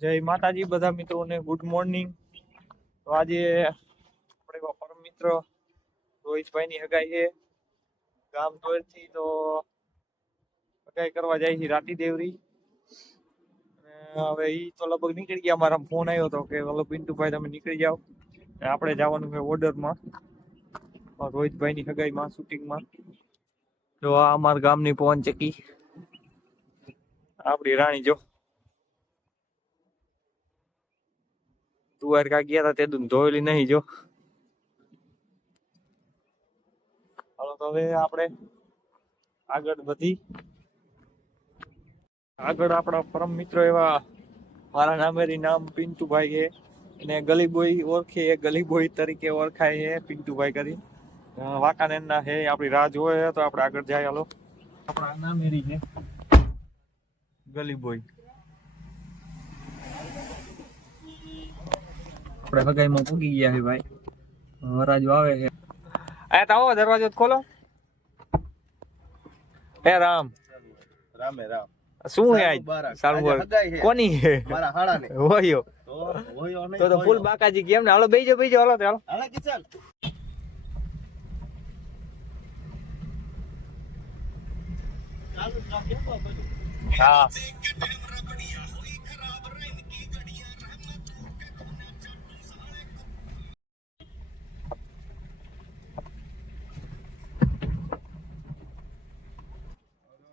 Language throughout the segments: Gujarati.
જય માતાજી બધા મિત્રોને ગુડ મોર્નિંગ। તો આજે આપણે પરમ મિત્ર રોહિતભાઈ ની હગાઈ છે ગામ દોર થી। તો હગાઈ કરવા જાય છે રાતી દેવરી। હવે ઈ તો લગભગ નીકળી ગયા। મારા ફોન આવ્યો હતો કે ઓલો પિન્ટુભાઈ તમે નીકળી જાઓ, આપણે જવાનું છે ઓર્ડરમાં રોહિતભાઈ ની હગાઈમાં શૂટિંગમાં। જો આ અમારા ગામની પવન ચક્કી આપણી રાણી જો દ્વારકા ગયા હતા તે ધોયેલી નહીં જો। હાલો તો હવે આપણે આગળ વધી। આગળ આપણા પરમ મિત્ર એવા મારા નામેરી નામ પિન્ટુભાઈ છે અને ગલીબોય ઓળખે, ગલીબોય તરીકે ઓળખાય છે પિન્ટુભાઈ કરી। વાંકાનેરના છે, આપણી રાહ જોવે તો આપણે આગળ જાય। હાલો આપણા નામેરી છે ગલીબોય। આપણે હગાઈમાં પૂગી ગયા છે ભાઈ, વરાજો આવે છે। આયા તો આવો, દરવાજો ખોલો। હે રામ રામે રામ। શું હે આજ સારું કોની હે? મારા હાડાને હોયો તો હોયો નહીં તો ફૂલ બાકાજી કેમ ને? હાલો બેજો હાલો તો હાલો હાલા કિશન ચાલુ રાખે તો બધું। હા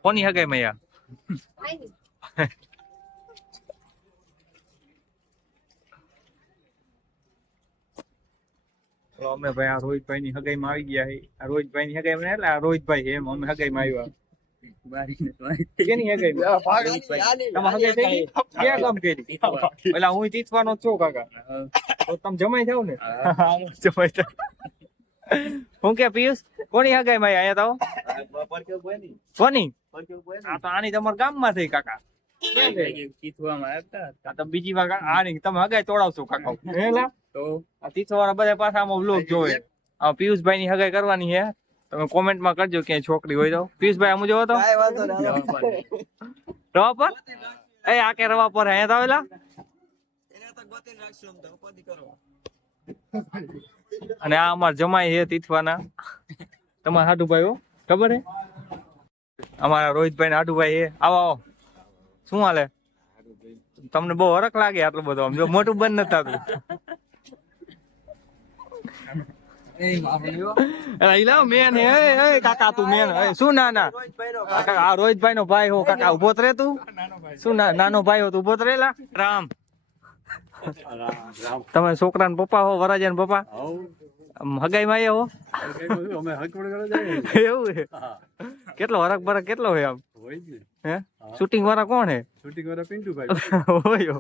કોની હગાઈ મૈયા? અમે ભાઈ આ રોહિતભાઈ ની હગાઈ માં આવી ગયા છે। આ રોહિતભાઈ ની હગાઈ એટલે આ રોહિતભાઈ છે, એમ અમે હગાઈ માં આવ્યા। કેની હગાઈ? તમે હગાઈ થઈ ગઈ? ક્યાં કામ કરી? એટલે હું તીથવાનો છું કાકા, તો તમે જમાઈ જાવ ને? જમાઈ જાવ। હું કે પિયુષ કોની હગાઈ માં અહીંયા તો કોની? આ તો આની તમારા ગામમાં થઈ કાકા। બીજી વાર આની તમે હગાઈ તોડાવશો કાકા હેલા? તો આ તીથો વાળા બધા પાછા આમાં વ્લોગ જોવે। આ પિયુષભાઈ ની હગાઈ કરવાની છે, તમે કોમેન્ટ માં કરજો ક્યાંય છોકરી હોય તો। પિયુષભાઈ આમ જોવો તો રવા પર એ આ કે રવા પર અહીંયા તો આવેલા અને આ અમાર જમાઈ છે તીથવાના, તમારા હાડુભાઈ હો, ખબર હે? અમારા રોહિતભાઈ ના હાડુભાઈ છે। આવો આવો, શું હાલે? તમને બહુ હરખ લાગે આટલું બધું? આમ જો મોટું બંધ નથી થતું। મેન કાકા તું મેન શું? ના આ રોહિતભાઈ નો ભાઈ હો કાકા, ઉભો રે તું શું? નાનો ભાઈ હો તું ઉભો રેલા। રામ તમે છોકરા ને પપ્પા હો, વરાજા ને પપ્પા હગાઈ માં હો? એવું છે? કેટલો હરખ બરખ કેટલો હોય આમ? હે શૂટિંગ વાળા કોણ હે? શૂટિંગ વાળા પિન્ટુભાઈ હોય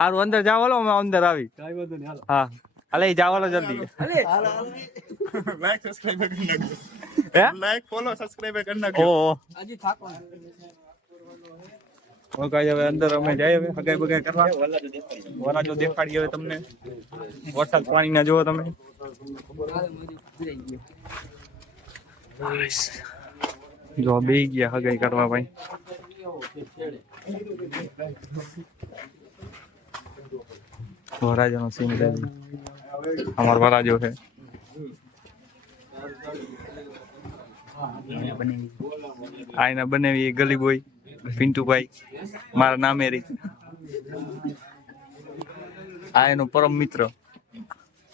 હારું અંદર જાવ, હાલો અમે અંદર આવી। હા હાલે જાવ હાલો જલ્દી। લાઈક સબસ્ક્રાઇબ કરી નાખજો। હે લાઈક ફોલો સબસ્ક્રાઇબ કરી નાખજો। ઓ હજી થાકવાનું ઓકે હવે અંદર અમે જઈએ હવે હગાઈ બગાઈ કરવા। વરાજો દેખાડી હવે તમને, વરસાદ પાણી ના જોવો તમે। જો બે ગયા હગાઈ કરવા ભાઈ। વરાજો નો સીન અમારો વરાજો છે। આયના બનાવી ગલી બોય પિન્ટુભાઈ મારા નામેરી। આ એનો પરમ મિત્ર,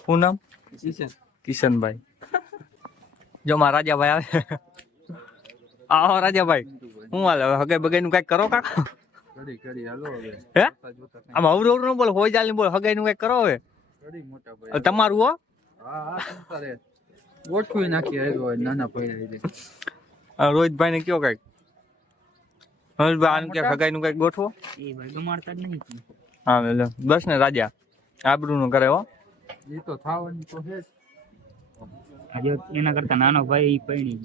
શું નામ? કિશનભાઈ। જો મારા રાજાભાઈ આવે। આવો રાજાભાઈ, શું હાલે? હવે હગાઈ બગાઈ નું કઈક કરો કાકા। હે આમ અવરું અવરું ન બોલો, હોય ચાલ ની બોલો, હગાઈ નું કઈક કરો હવે તમારું હો। ગોઠવી નાખી નાના પૈડા રોહિતભાઈ ને કયો કઈક, હગાઈ નું કઈક ગોઠવો। હા બસ ને રાજા આબરૂ નું કરે હો। એ તો થાવાનું તો છે એના કરતા નાનો ભાઈ પૈણી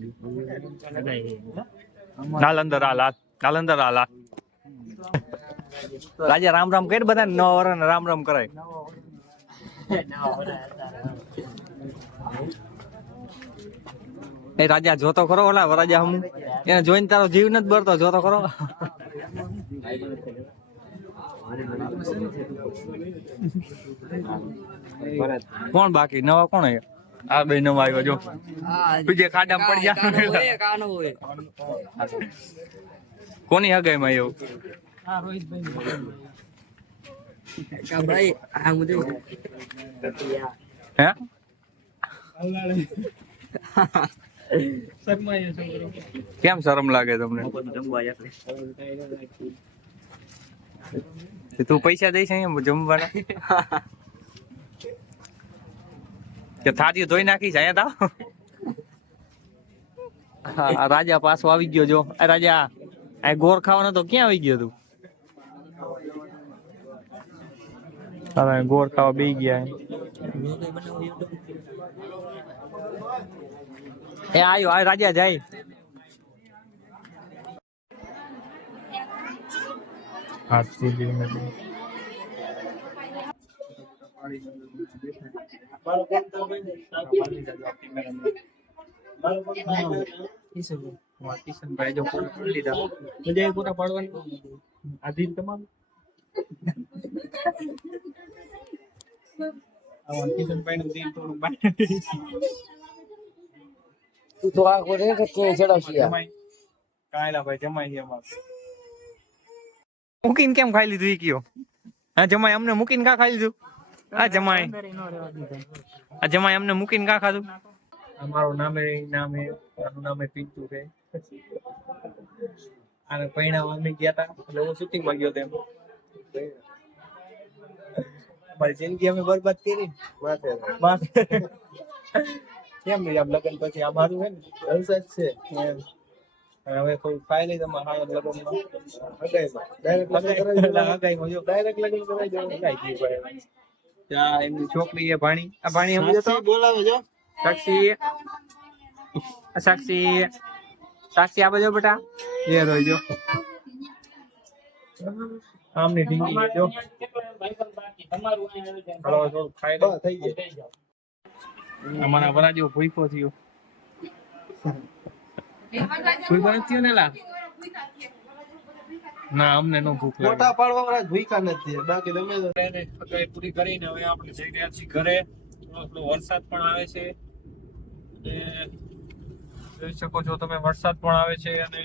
નાલંદર આ લાલ, નાલંદર આ લાલ રાજા રામ રામ કરી બધા નવા વર રામ રામ કરાય। એ રાજા જોતો ખરો ઓલા વરાજા હમ એને જોઈને તારો જીવ નથી બળતો, જોતો ખરો। કોણ બાકી નવા કોણ હે આ બે નવા આવ્યો જો બીજે ખાડામાં પડી જા કોની હગાઈમાં એવું હે કેમ શરમ લાગે તમને તું પૈસા દઈશ અહીંયા જમવાના કે થાળી ધોઈ નાખીશ અહીંયા તાવ આ રાજા પાછો આવી ગયો જો આ રાજા આ ગોર ખાવાનો તો ક્યાં આવી ગયો તું હવે ગોર ખાવા બેસી ગયા એ આયો આ રાજા જાય હાથ સુધી કિશનભાઈ જો પૂરા પાડવાની આધીન તમામ કિશનભાઈ નું દિલ થોડું તું તો આ કોરે કે ચડાવશી કાયલા ભાઈ જમાઈ અમાર મૂકીને કેમ ખાઈ લીધું ઈ કયો હા જમાઈ અમને મૂકીને કા ખાઈ લીધું આ જમાઈ અમને મૂકીને કા ખાધું અમારું નામે આનું નામે પિન્ટુ છે આને પૈણા અમે ગયા હતા એટલે હું શૂટિંગ માં ગયો તેમ અમારી જિંદગી અમે બરબાદ કરી કેમ નહીં આમ લગ્ન પછી આ મારું હે ને જલસા જ છે હવે કોઈ ફાઇલ તમારે લગ્નમાં ડાયરેક્ટ લગ્ન કરાવી દો ત્યાં એમની છોકરી એ ભાણી આ ભાણી સમજો તો બોલાવે જો સાક્ષી આ બાજુ બેટા એ રોજો આમની ઢીંગી જો હળો ખાઈ લો થઈ ગયો અમારા વરાજો ભૂખો થયો ભૂખો નથી ને લા ના અમને નો ભૂખ લાગે ફોટા પાડવા વાળા ભૂખા નથી બાકી તમે સગાઈ પૂરી કરીને હવે આપણે જઈ રહ્યા છીએ ઘરે આપણો વરસાદ પણ આવે છે અને જોઈ શકો છો તમે વરસાદ પણ આવે છે અને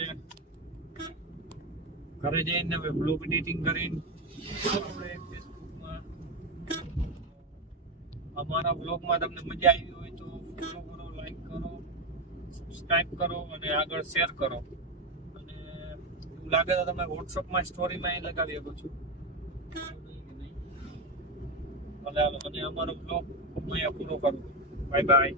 ઘરે જઈને હવે બ્લોગ એડિટિંગ કરીને અમારા બ્લોગમાં તમને મજા આવી હોય તો ફોલો કરો લાઈક કરો સબસ્ક્રાઇબ કરો અને આગળ શેર કરો અને એવું લાગે તો તમે વોટ્સઅપમાં સ્ટોરીમાં અહીં લગાવી શકો છો અને અમારો બ્લોગ અહીંયા પૂરો કરું બાય બાય